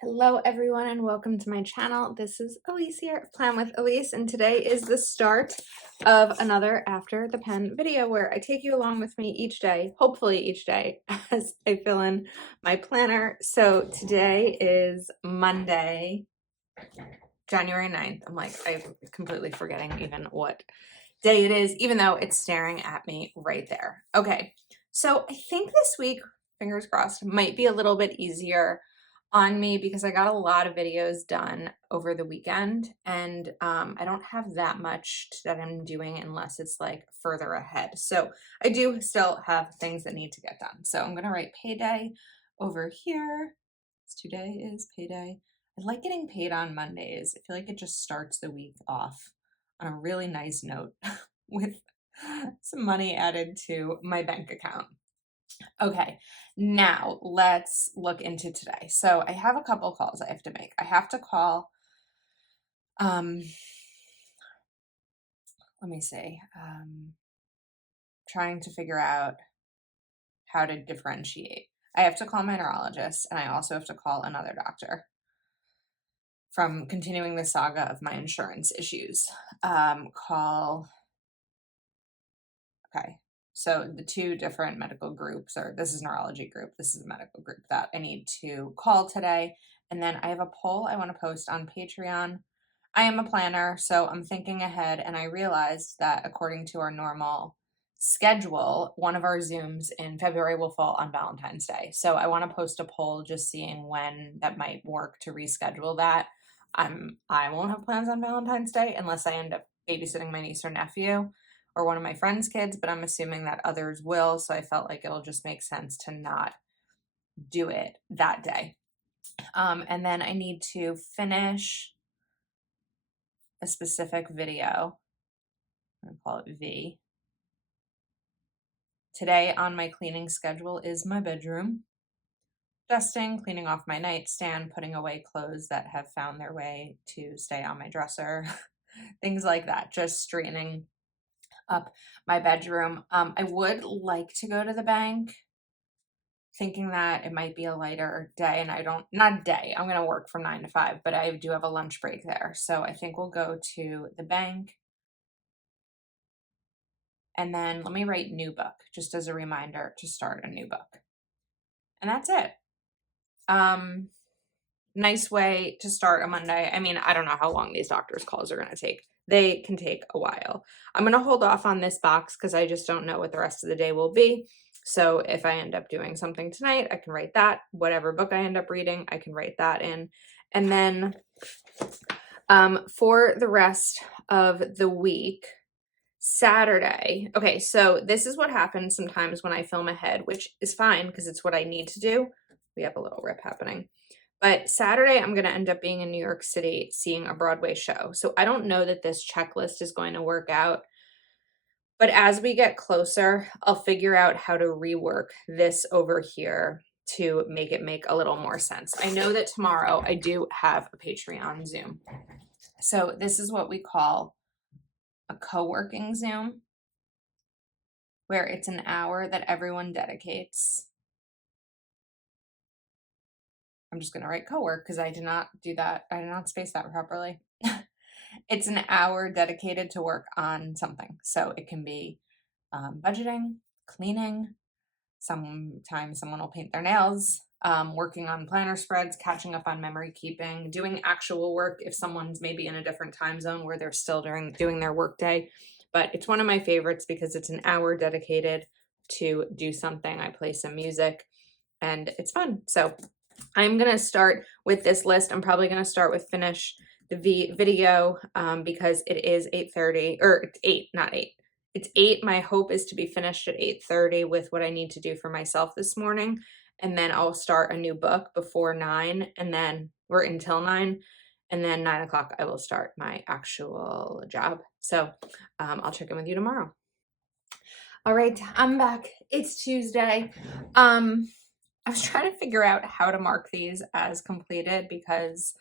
Hello everyone and welcome to my channel. This is Elise here of Plan with Elise, and today is the start of another After the Pen video where I take you along with me each day, hopefully each day, as I fill in my planner. So today is Monday, January 9th. I'm completely forgetting even what day it is, even though it's staring at me right there. Okay, so I think this week, fingers crossed, might be a little bit easier on me because I got a lot of videos done over the weekend, and I don't have that much that I'm doing unless it's like further ahead. So I do still have things that need to get done. So I'm gonna write payday over here. Today is payday. I like getting paid on Mondays. I feel like it just starts the week off on a really nice note with some money added to my bank account. Okay, now let's look into today. So I have a couple calls I have to make. I have to call, let me see, trying to figure out how to differentiate. I have to call my neurologist, and I also have to call another doctor from continuing the saga of my insurance issues. Okay, so the two different medical groups, or this is neurology group, this is a medical group that I need to call today. And then I have a poll I want to post on Patreon. I am a planner, so I'm thinking ahead, and I realized that according to our normal schedule, one of our Zooms in February will fall on Valentine's Day. So I want to post a poll just seeing when that might work to reschedule that. I won't have plans on Valentine's Day unless I end up babysitting my niece or nephew or one of my friends' kids, but I'm assuming that others will. So I felt like it'll just make sense to not do it that day. And then I need to finish a specific video. I'm gonna call it V. Today on my cleaning schedule is my bedroom. Dusting, cleaning off my nightstand, putting away clothes that have found their way to stay on my dresser, things like that, just straightening up my bedroom. I would like to go to the bank, thinking that it might be a lighter day, and not day, I'm going to work from 9 to 5, but I do have a lunch break there. So I think we'll go to the bank. And then let me write new book just as a reminder to start a new book. And that's it. Nice way to start a Monday. I mean, I don't know how long these doctor's calls are going to take. They can take a while. I'm going to hold off on this box because I just don't know what the rest of the day will be. So if I end up doing something tonight, I can write that. Whatever book I end up reading, I can write that in. And then for the rest of the week, Saturday. Okay, so this is what happens sometimes when I film ahead, which is fine because it's what I need to do. We have a little rip happening. But Saturday, I'm going to end up being in New York City seeing a Broadway show. So I don't know that this checklist is going to work out. But as we get closer, I'll figure out how to rework this over here to make it make a little more sense. I know that tomorrow I do have a Patreon Zoom. So this is what we call a co-working Zoom, where it's an hour that everyone dedicates. I'm just going to write co-work because I did not do that. I did not space that properly. It's an hour dedicated to work on something. So it can be budgeting, cleaning. Sometimes someone will paint their nails, working on planner spreads, catching up on memory keeping, doing actual work if someone's maybe in a different time zone where they're still doing their work day. But it's one of my favorites because it's an hour dedicated to do something. I play some music and it's fun. So I'm going to start with this list. I'm probably going to start with finish the video because it is 8:30, or it's 8, not 8. It's 8. My hope is to be finished at 8:30 with what I need to do for myself this morning. And then I'll start a new book before 9, and then we're until 9. And then 9 o'clock, I will start my actual job. So I'll check in with you tomorrow. All right, I'm back. It's Tuesday. I was trying to figure out how to mark these as completed because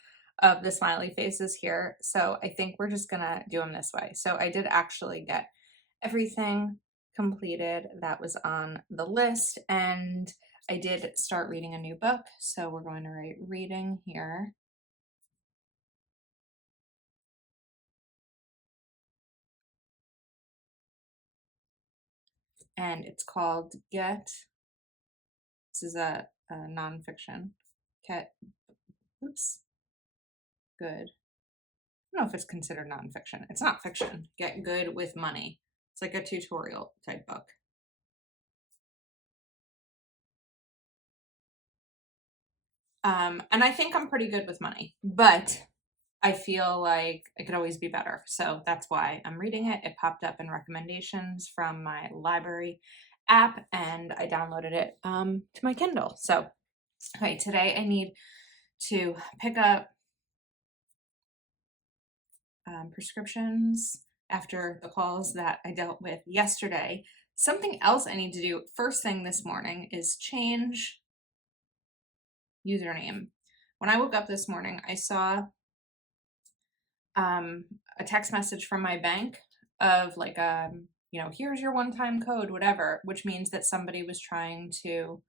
of the smiley faces here. So I think we're just gonna do them this way. So I did actually get everything completed that was on the list, and I did start reading a new book, so we're going to write reading here. And it's called this is a nonfiction, Get, oops, Good. I don't know if it's considered nonfiction. It's not fiction. Get Good with Money. It's like a tutorial type book. And I think I'm pretty good with money, but I feel like it could always be better. So that's why I'm reading it. It popped up in recommendations from my library app and I downloaded it to my Kindle. So, okay, today I need to pick up prescriptions after the calls that I dealt with yesterday. Something else I need to do first thing this morning is change username. When I woke up this morning, I saw a text message from my bank of like, here's your one-time code, whatever, which means that somebody was trying to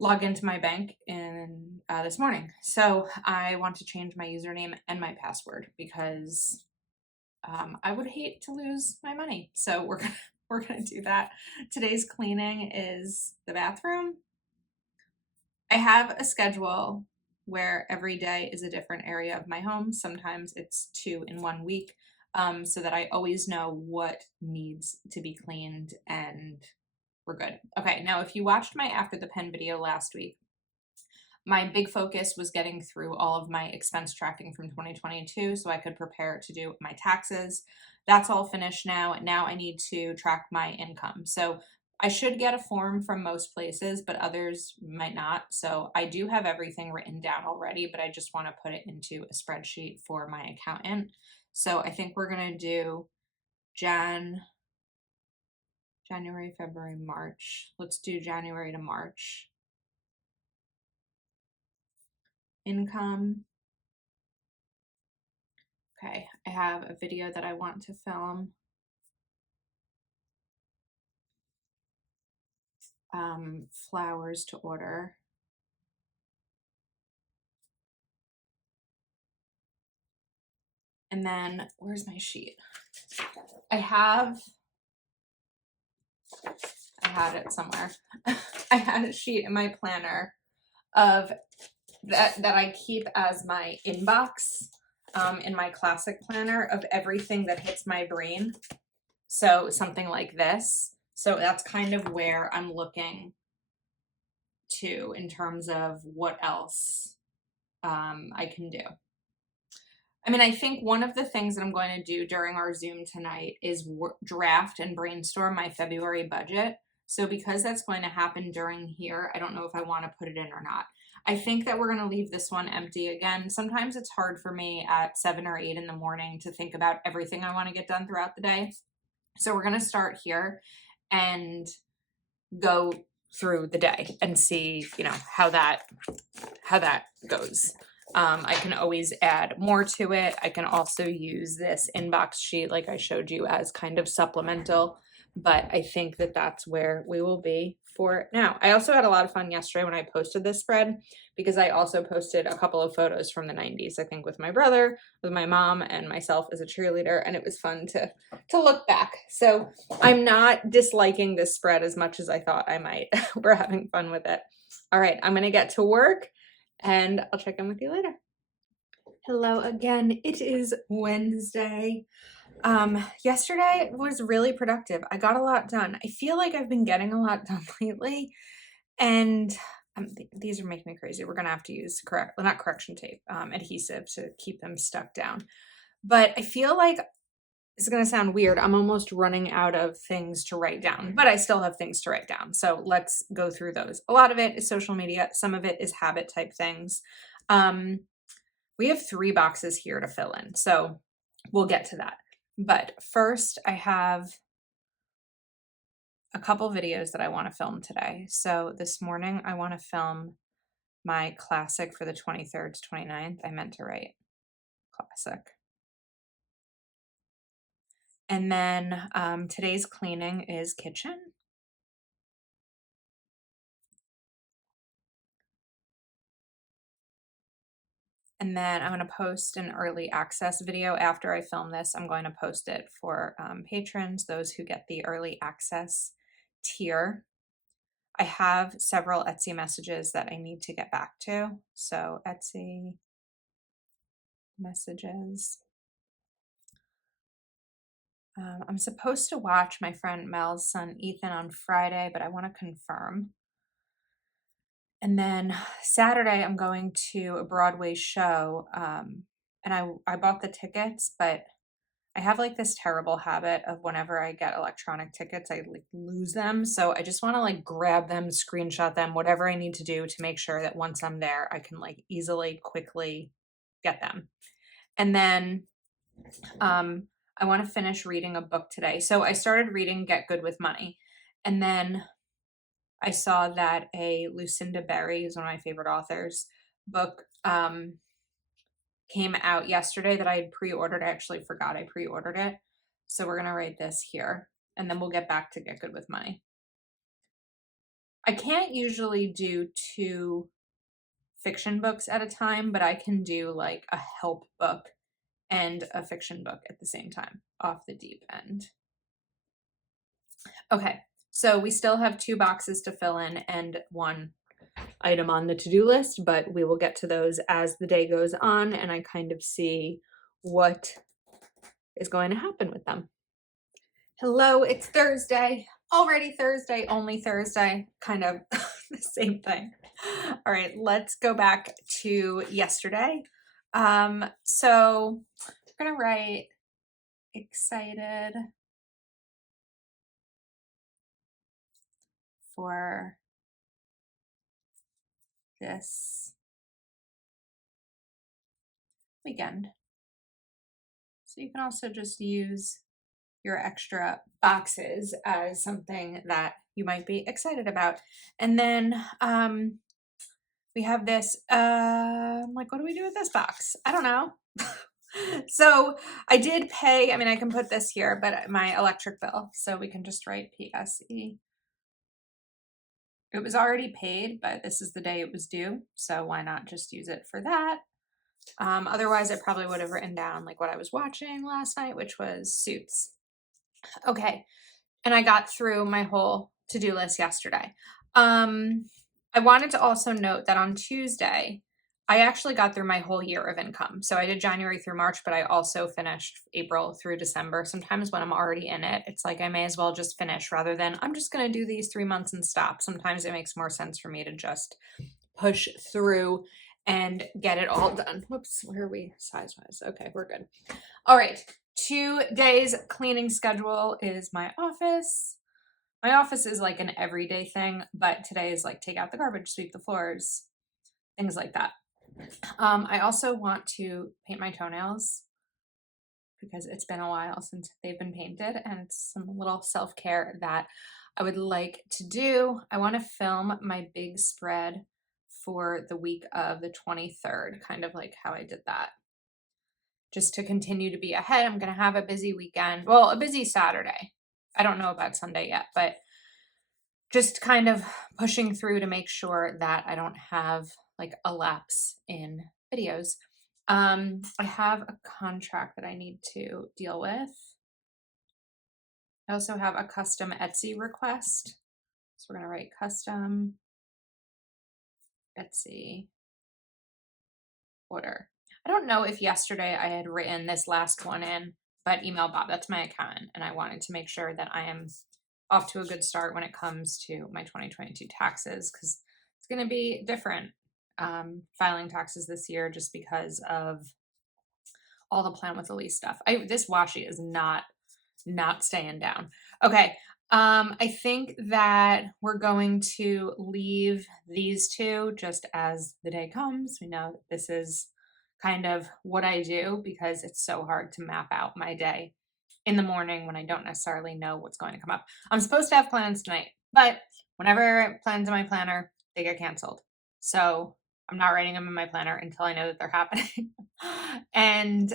log into my bank in this morning. So I want to change my username and my password because I would hate to lose my money. So we're gonna do that. Today's cleaning is the bathroom. I have a schedule where every day is a different area of my home. Sometimes it's 2 in 1 week, so that I always know what needs to be cleaned and we're good. Okay, now if you watched my After the Pen video last week, my big focus was getting through all of my expense tracking from 2022 so I could prepare to do my taxes. That's all finished now. Now I need to track my income. So I should get a form from most places, but others might not. So I do have everything written down already, but I just want to put it into a spreadsheet for my accountant. So I think we're going to do January, February, March. Let's do January to March. Income. Okay, I have a video that I want to film. Flowers to order. And then, where's my sheet? I had it somewhere. I had a sheet in my planner of that I keep as my inbox in my classic planner of everything that hits my brain. So something like this. So that's kind of where I'm looking to in terms of what else I can do. I mean, I think one of the things that I'm going to do during our Zoom tonight is draft and brainstorm my February budget. So because that's going to happen during here, I don't know if I want to put it in or not. I think that we're going to leave this one empty again. Sometimes it's hard for me at 7 or 8 in the morning to think about everything I want to get done throughout the day. So we're going to start here and go through the day and see, how that goes. I can always add more to it. I can also use this inbox sheet like I showed you as kind of supplemental, but I think that that's where we will be for now. I also had a lot of fun yesterday when I posted this spread because I also posted a couple of photos from the 90s, I think with my brother, with my mom, and myself as a cheerleader, and it was fun to look back. So I'm not disliking this spread as much as I thought I might. We're having fun with it. All right, I'm gonna get to work and I'll check in with you later. Hello again. It is Wednesday. Yesterday was really productive. I got a lot done. I feel like I've been getting a lot done lately, and these are making me crazy. We're gonna have to use not correction tape, adhesive to keep them stuck down. But I feel like it's gonna sound weird. I'm almost running out of things to write down, but I still have things to write down. So let's go through those. A lot of it is social media. Some of it is habit type things. We have 3 boxes here to fill in, so we'll get to that. But first, I have a couple videos that I want to film today. So this morning, I want to film my classic for the 23rd to 29th. I meant to write classic. And then today's cleaning is kitchen. And then I'm going to post an early access video after I film this. I'm going to post it for patrons, those who get the early access tier. I have several Etsy messages that I need to get back to. So Etsy messages. I'm supposed to watch my friend Mel's son Ethan on Friday, but I want to confirm. And then Saturday, I'm going to a Broadway show. And I bought the tickets, but I have like this terrible habit of whenever I get electronic tickets, I like lose them. So I just want to like grab them, screenshot them, whatever I need to do to make sure that once I'm there, I can like easily, quickly get them. And then I want to finish reading a book today. So I started reading Get Good with Money. And then I saw that a Lucinda Berry, who's one of my favorite authors, book came out yesterday that I had pre-ordered. I actually forgot I pre-ordered it. So we're going to write this here. And then we'll get back to Get Good with Money. I can't usually do 2 fiction books at a time, but I can do like a help book and a fiction book at the same time, off the deep end. Okay, so we still have 2 boxes to fill in and 1 item on the to-do list, but we will get to those as the day goes on and I kind of see what is going to happen with them. Hello, it's Thursday. Already Thursday, only Thursday, kind of the same thing. All right, let's go back to yesterday. So we're gonna write excited for this weekend. So you can also just use your extra boxes as something that you might be excited about. And then we have this, like, what do we do with this box? I don't know. So I did pay, I mean, I can put this here, but my electric bill. So we can just write PSE. It was already paid, but this is the day it was due. So why not just use it for that? Otherwise, I probably would have written down like what I was watching last night, which was Suits. Okay. And I got through my whole to-do list yesterday. I wanted to also note that on Tuesday, I actually got through my whole year of income. So I did January through March, but I also finished April through December. Sometimes when I'm already in it, it's like I may as well just finish rather than I'm just going to do these 3 months and stop. Sometimes it makes more sense for me to just push through and get it all done. Whoops, where are we size-wise? Okay, we're good. All right, 2 days cleaning schedule is my office. My office is like an everyday thing, but today is like take out the garbage, sweep the floors, things like that. I also want to paint my toenails because it's been a while since they've been painted and it's some little self-care that I would like to do. I want to film my big spread for the week of the 23rd, kind of like how I did that. Just to continue to be ahead, I'm going to have a busy weekend. Well, a busy Saturday. I don't know about Sunday yet, but just kind of pushing through to make sure that I don't have like a lapse in videos. I have a contract that I need to deal with. I also have a custom Etsy request. So we're going to write custom Etsy order. I don't know if yesterday I had written this last one in, but email Bob, that's my accountant. And I wanted to make sure that I am off to a good start when it comes to my 2022 taxes, because it's going to be different filing taxes this year just because of all the Plan with Elise stuff. This washi is not staying down. Okay. I think that we're going to leave these 2 just as the day comes. We know that this is kind of what I do because it's so hard to map out my day in the morning when I don't necessarily know what's going to come up. I'm supposed to have plans tonight, but whenever I write plans in my planner, they get canceled. So I'm not writing them in my planner until I know that they're happening. And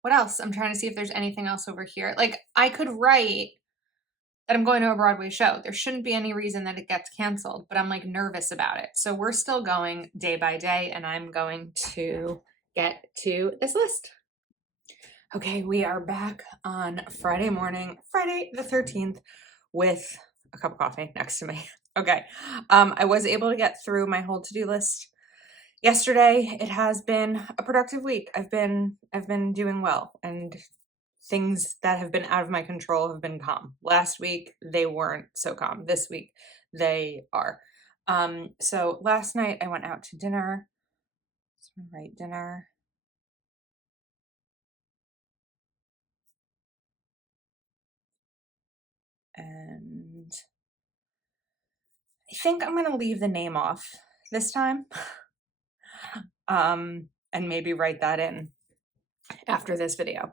what else? I'm trying to see if there's anything else over here. Like I could write that I'm going to a Broadway show. There shouldn't be any reason that it gets canceled, but I'm like nervous about it. So we're still going day by day, and I'm going to get to this list. Okay, we are back on Friday morning, Friday the 13th, with a cup of coffee next to me. Okay, I was able to get through my whole to-do list yesterday. It has been a productive week. I've been doing well, and things that have been out of my control have been calm. Last week they weren't so calm. This week they are. So last night I went out to dinner. Right, dinner. And I think I'm gonna leave the name off this time. And maybe write that in after this video.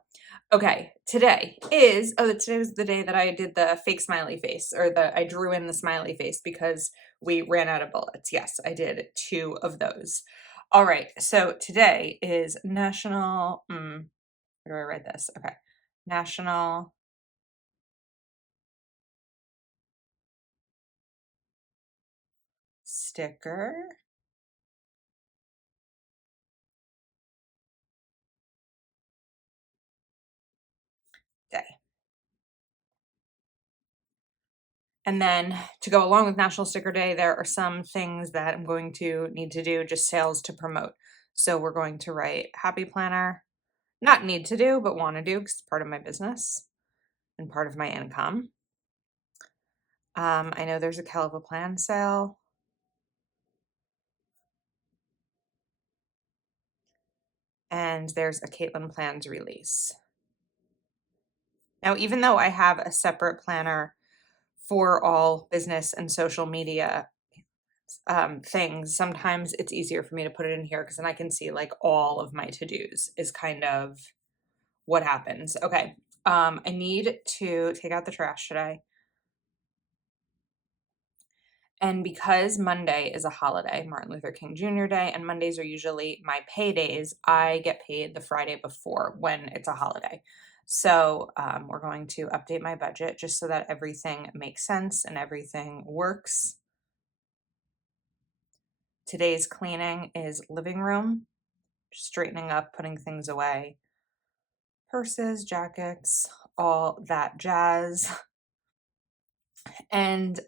Okay, today was the day that I did the fake smiley face, or I drew in the smiley face because we ran out of bullets. Yes, I did 2 of those. All right, so today is National, where do I write this? Okay, National Sticker Day. And then to go along with National Sticker Day, there are some things that I'm going to need to do, just sales to promote. So we're going to write Happy Planner. Not need to do, but want to do because it's part of my business and part of my income. I know there's a Caliber Plan sale. And there's a Caitlin Plans release. Now, even though I have a separate planner for all business and social media things, sometimes it's easier for me to put it in here because then I can see like all of my to-dos is kind of what happens. Okay, I need to take out the trash today. And because Monday is a holiday, Martin Luther King Jr. Day, and Mondays are usually my paydays, I get paid the Friday before when it's a holiday. So we're going to update my budget just so that everything makes sense and everything works. Today's cleaning is living room, straightening up, putting things away, purses, jackets, all that jazz. And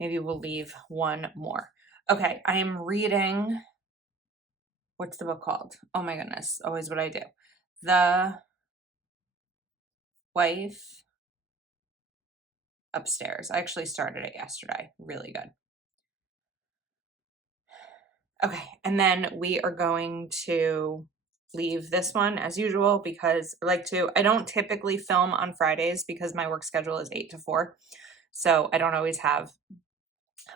maybe we'll leave one more. Okay, I am reading, what's the book called? Oh my goodness, always what I do. The Wife Upstairs. I actually started it yesterday. Really good. Okay, and then we are going to leave this one as usual because I don't typically film on Fridays because my work schedule is 8 to 4. So I don't always have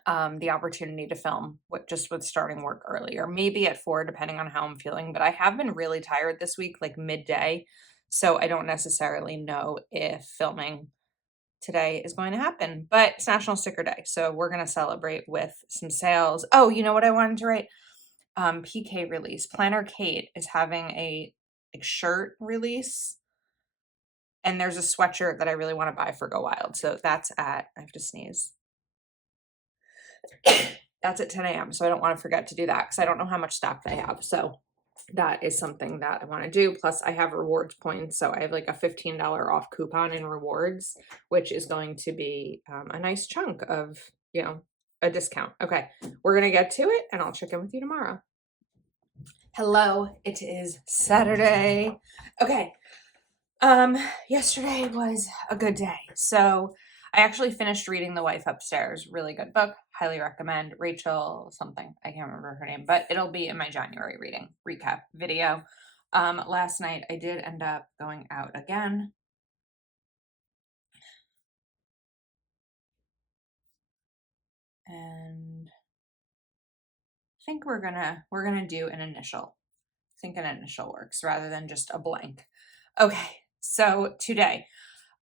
the opportunity to film just with starting work earlier, maybe at 4, depending on how I'm feeling. But I have been really tired this week, like midday. So I don't necessarily know if filming today is going to happen, but it's National Sticker Day. So we're going to celebrate with some sales. Oh, you know what I wanted to write? PK release. Planner Kate is having a shirt release. And there's a sweatshirt that I really want to buy for Go Wild. So that's I have to sneeze. That's at 10 a.m. So I don't want to forget to do that because I don't know how much stock they have. So that is something that I want to do. Plus I have rewards points. So I have like a $15 off coupon in rewards, which is going to be a nice chunk of, a discount. Okay, we're going to get to it and I'll check in with you tomorrow. Hello, it is Saturday. Okay. Yesterday was a good day. So I actually finished reading The Wife Upstairs. Really good book. Highly recommend. Rachel something. I can't remember her name, but it'll be in my January reading recap video. Last night I did end up going out again. And I think we're gonna do an initial. I think an initial works rather than just a blank. Okay, so today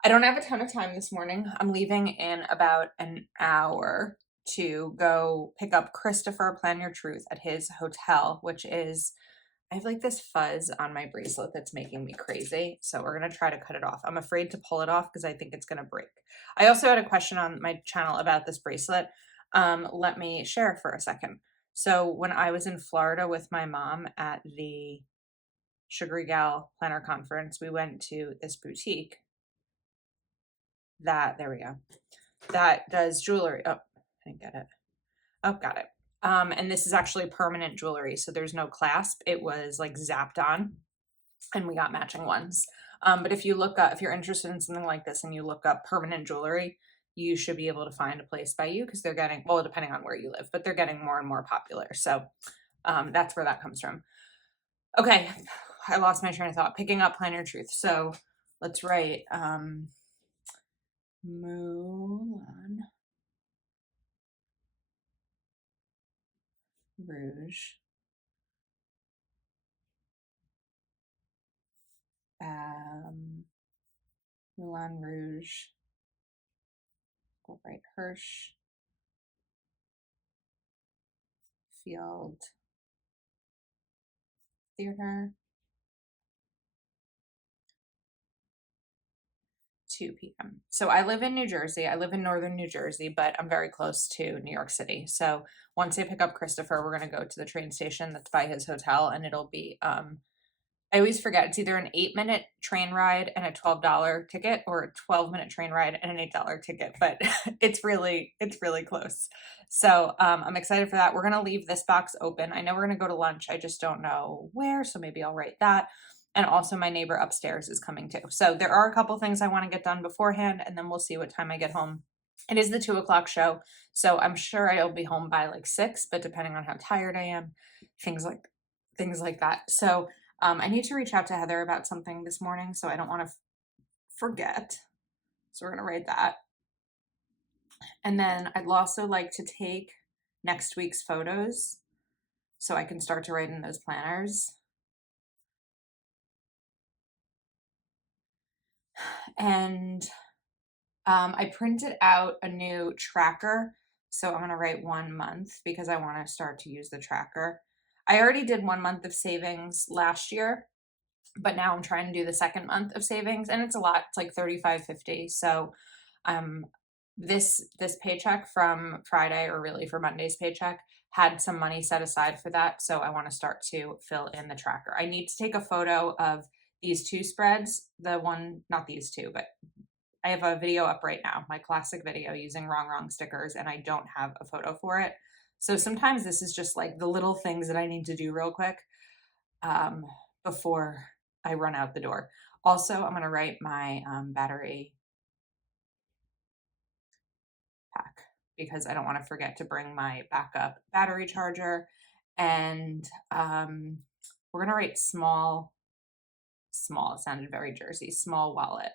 I don't have a ton of time this morning. I'm leaving in about an hour to go pick up Christopher Plan Your Truth at his hotel, which is I have like this fuzz on my bracelet that's making me crazy. So we're going to try to cut it off. I'm afraid to pull it off because I think it's going to break. I also had a question on my channel about this bracelet. Let me share for a second. So when I was in Florida with my mom at the Sugary Gal Planner Conference, we went to this boutique there we go, that does jewelry. Oh, I didn't get it. Oh, got it. And this is actually permanent jewelry, so there's no clasp. It was like zapped on, and we got matching ones. But if you look up, if you're interested in something like this and you look up permanent jewelry, you should be able to find a place by you because they're getting, well, depending on where you live, but they're getting more and more popular. So that's where that comes from. Okay, I lost my train of thought. Picking up Plan Your Truth. So let's write Moulin Rouge. Moulin Rouge. We'll write Hirsch Field Theater, 2 p.m. So I live in New Jersey. I live in northern New Jersey, but I'm very close to New York City. So once I pick up Christopher, we're going to go to the train station that's by his hotel, and it'll be I always forget, it's either an 8-minute train ride and a $12 ticket or a 12-minute train ride and an $8 ticket, but it's really close. So I'm excited for that. We're going to leave this box open. I know we're going to go to lunch. I just don't know where, so maybe I'll write that. And also my neighbor upstairs is coming too. So there are a couple things I want to get done beforehand, and then we'll see what time I get home. It is the 2:00 show, so I'm sure I'll be home by like 6, but depending on how tired I am, things like that. So I need to reach out to Heather about something this morning, so I don't want to forget. So we're going to write that. And then I'd also like to take next week's photos so I can start to write in those planners. And I printed out a new tracker, so I'm going to write 1 month because I want to start to use the tracker. I already did 1 month of savings last year, but now I'm trying to do the second month of savings, and it's a lot. It's like $35.50. So this paycheck from Friday, or really for Monday's paycheck, had some money set aside for that. So I want to start to fill in the tracker. I need to take a photo of these 2 spreads. The one, not these 2, but I have a video up right now, my classic video using wrong stickers, and I don't have a photo for it. So sometimes this is just like the little things that I need to do real quick before I run out the door. Also, I'm going to write my battery pack because I don't want to forget to bring my backup battery charger. And we're going to write small, it sounded very Jersey, small wallet.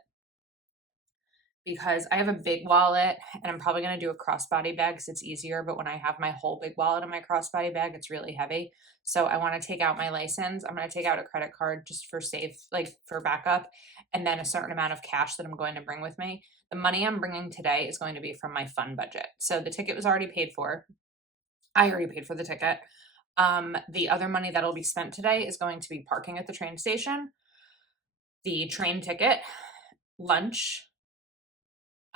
Because I have a big wallet and I'm probably going to do a crossbody bag because it's easier. But when I have my whole big wallet in my crossbody bag, it's really heavy. So I want to take out my license. I'm going to take out a credit card just for safe, like for backup, and then a certain amount of cash that I'm going to bring with me. The money I'm bringing today is going to be from my fun budget. So the ticket was already paid for. I already paid for the ticket. The other money that'll be spent today is going to be parking at the train station, the train ticket, lunch.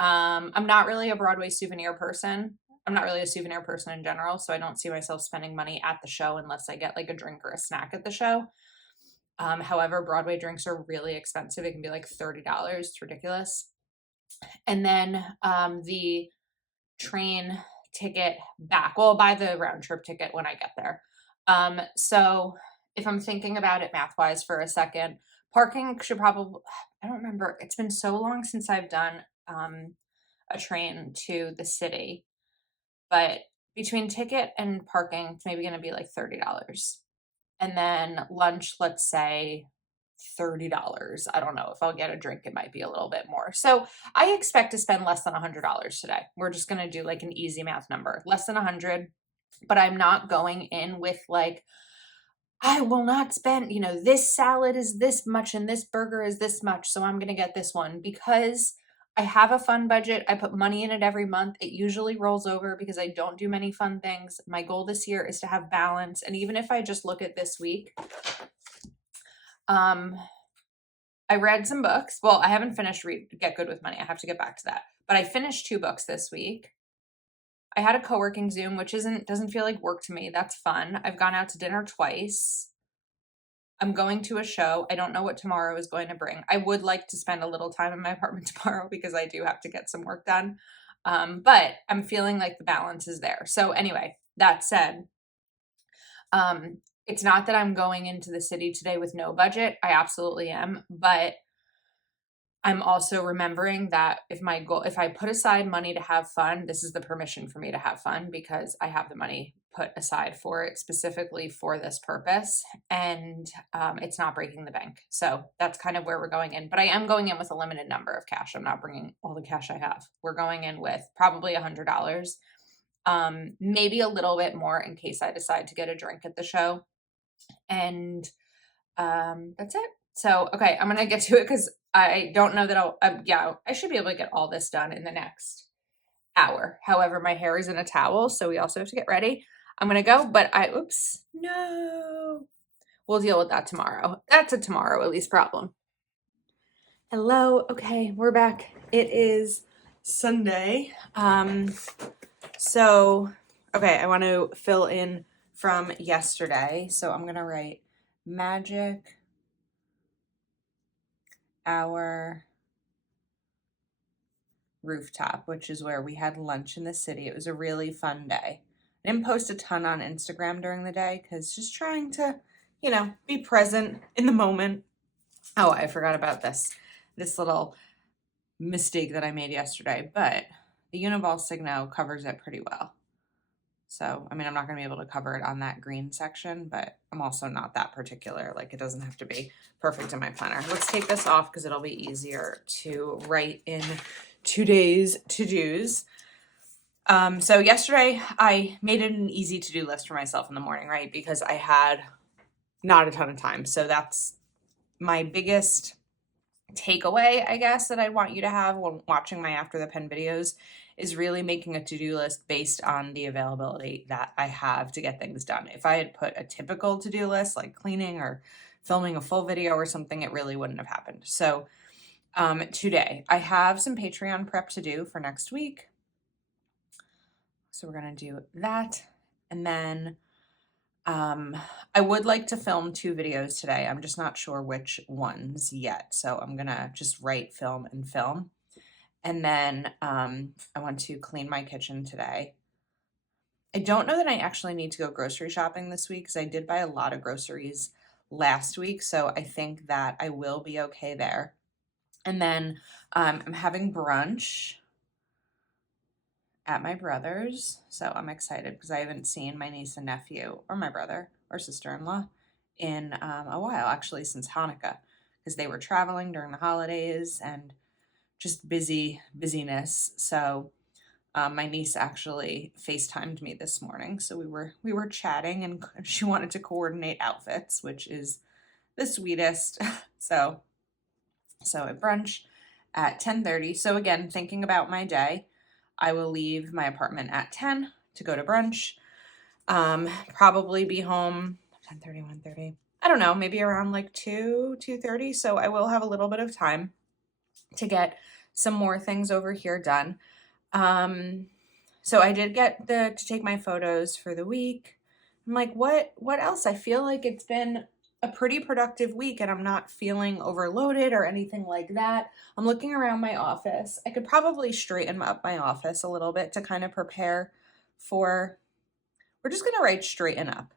I'm not really a Broadway souvenir person. I'm not really a souvenir person in general, so I don't see myself spending money at the show unless I get like a drink or a snack at the show. However, Broadway drinks are really expensive. It can be like $30. It's ridiculous. And then the train ticket back. Well, I'll buy the round trip ticket when I get there. So if I'm thinking about it math-wise for a second, parking should probably, I don't remember. It's been so long since I've done a train to the city, but between ticket and parking, it's maybe going to be like $30. And then lunch, let's say $30. I don't know if I'll get a drink, it might be a little bit more. So I expect to spend less than $100 today. We're just going to do like an easy math number, less than 100, but I'm not going in with like, I will not spend, this salad is this much and this burger is this much, so I'm going to get this one, because I have a fun budget. I put money in it every month. It usually rolls over because I don't do many fun things. My goal this year is to have balance. And even if I just look at this week, I read some books. Well, I haven't finished Get Good with Money. I have to get back to that. But I finished 2 books this week. I had a co-working Zoom, which doesn't feel like work to me. That's fun. I've gone out to dinner twice. I'm going to a show. I don't know what tomorrow is going to bring. I would like to spend a little time in my apartment tomorrow because I do have to get some work done. But I'm feeling like the balance is there. So anyway, that said, it's not that I'm going into the city today with no budget. I absolutely am. But I'm also remembering that if I put aside money to have fun, this is the permission for me to have fun because I have the money put aside for it specifically for this purpose. And it's not breaking the bank. So that's kind of where we're going in. But I am going in with a limited number of cash. I'm not bringing all the cash I have. We're going in with probably $100, maybe a little bit more in case I decide to get a drink at the show. And that's it. So, okay, I'm going to get to it because I don't know that I should be able to get all this done in the next hour. However, my hair is in a towel, so we also have to get ready. I'm going to go, but oops, no. We'll deal with that tomorrow. That's a tomorrow at least problem. Hello. Okay, we're back. It is Sunday. So, okay, I want to fill in from yesterday. So I'm going to write Magic Hour Rooftop, which is where we had lunch in the city. It was a really fun day. I didn't post a ton on Instagram during the day because just trying to, be present in the moment. Oh, I forgot about this little mistake that I made yesterday, but the Uniball Signo covers it pretty well. So, I'm not going to be able to cover it on that green section, but I'm also not that particular. Like, it doesn't have to be perfect in my planner. Let's take this off because it'll be easier to write in today's to-dos. So yesterday I made it an easy to-do list for myself in the morning, right? Because I had not a ton of time. So that's my biggest takeaway, I guess, that I want you to have when watching my After the Pen videos is really making a to-do list based on the availability that I have to get things done. If I had put a typical to-do list like cleaning or filming a full video or something, it really wouldn't have happened. So today I have some Patreon prep to do for next week. So we're going to do that. And then I would like to film 2 videos today. I'm just not sure which ones yet. So I'm going to just write, film, and film. And then I want to clean my kitchen today. I don't know that I actually need to go grocery shopping this week because I did buy a lot of groceries last week. So I think that I will be okay there. And then I'm having brunch at my brother's. So I'm excited because I haven't seen my niece and nephew or my brother or sister-in-law in a while, actually since Hanukkah, because they were traveling during the holidays and just busyness. So my niece actually FaceTimed me this morning. So we were chatting and she wanted to coordinate outfits, which is the sweetest. So at brunch at 10:30. So again, thinking about my day, I will leave my apartment at 10 to go to brunch. Probably be home 10:30, 1:30. I don't know, maybe around like 2:30. So I will have a little bit of time to get some more things over here done. So I did get to take my photos for the week. I'm like, what else? I feel like it's been a pretty productive week and I'm not feeling overloaded or anything like that. I'm looking around my office. I could probably straighten up my office a little bit to kind of prepare for, we're just going to write straighten up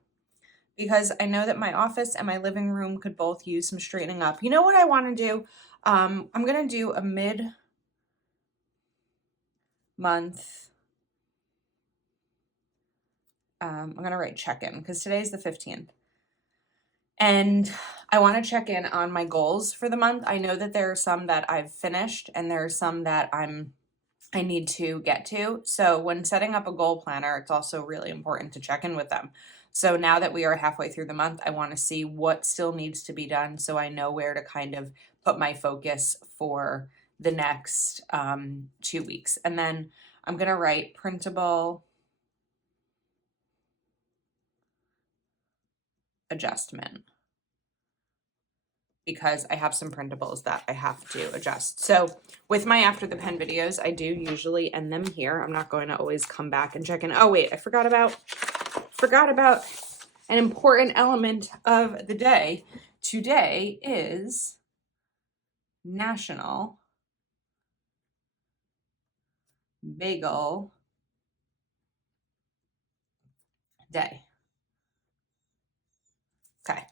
because I know that my office and my living room could both use some straightening up. You know what I want to do? I'm going to do a mid-month. I'm going to write check-in because today's the 15th. And I want to check in on my goals for the month. I know that there are some that I've finished and there are some that I need to get to. So when setting up a goal planner, it's also really important to check in with them. So now that we are halfway through the month, I want to see what still needs to be done so I know where to kind of put my focus for the next 2 weeks. And then I'm going to write printable adjustment because I have some printables that I have to adjust. So with my After the Pen videos, I do usually end them here. I'm not going to always come back and check in. Oh wait, I forgot about an important element of the day. Today is National Bagel Day. Okay.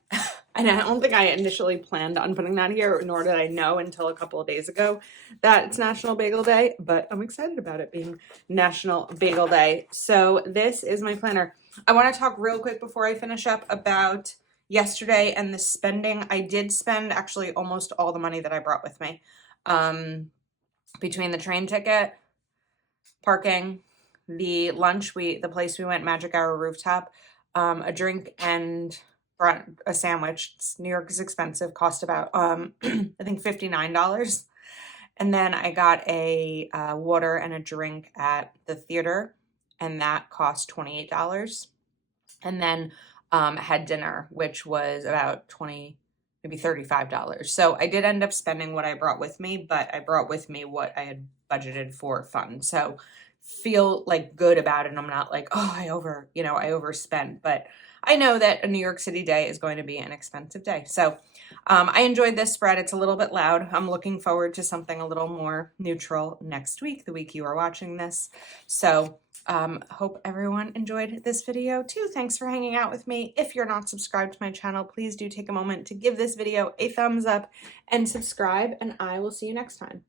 And I don't think I initially planned on putting that here, nor did I know until a couple of days ago that it's National Bagel Day, but I'm excited about it being National Bagel Day. So this is my planner. I want to talk real quick before I finish up about yesterday and the spending. I did spend actually almost all the money that I brought with me. Between the train ticket, parking, the lunch, the place we went, Magic Hour Rooftop, a drink, and brought a sandwich. New York is expensive, cost about I think $59. And then I got a water and a drink at the theater, and that cost $28. And then had dinner, which was about $20, maybe $35. So I did end up spending what I brought with me, but I brought with me what I had budgeted for fun. So feel like good about it. And I'm not like, oh, I overspent, but I know that a New York City day is going to be an expensive day. So I enjoyed this spread. It's a little bit loud. I'm looking forward to something a little more neutral next week, the week you are watching this. So hope everyone enjoyed this video too. Thanks for hanging out with me. If you're not subscribed to my channel, please do take a moment to give this video a thumbs up and subscribe, and I will see you next time.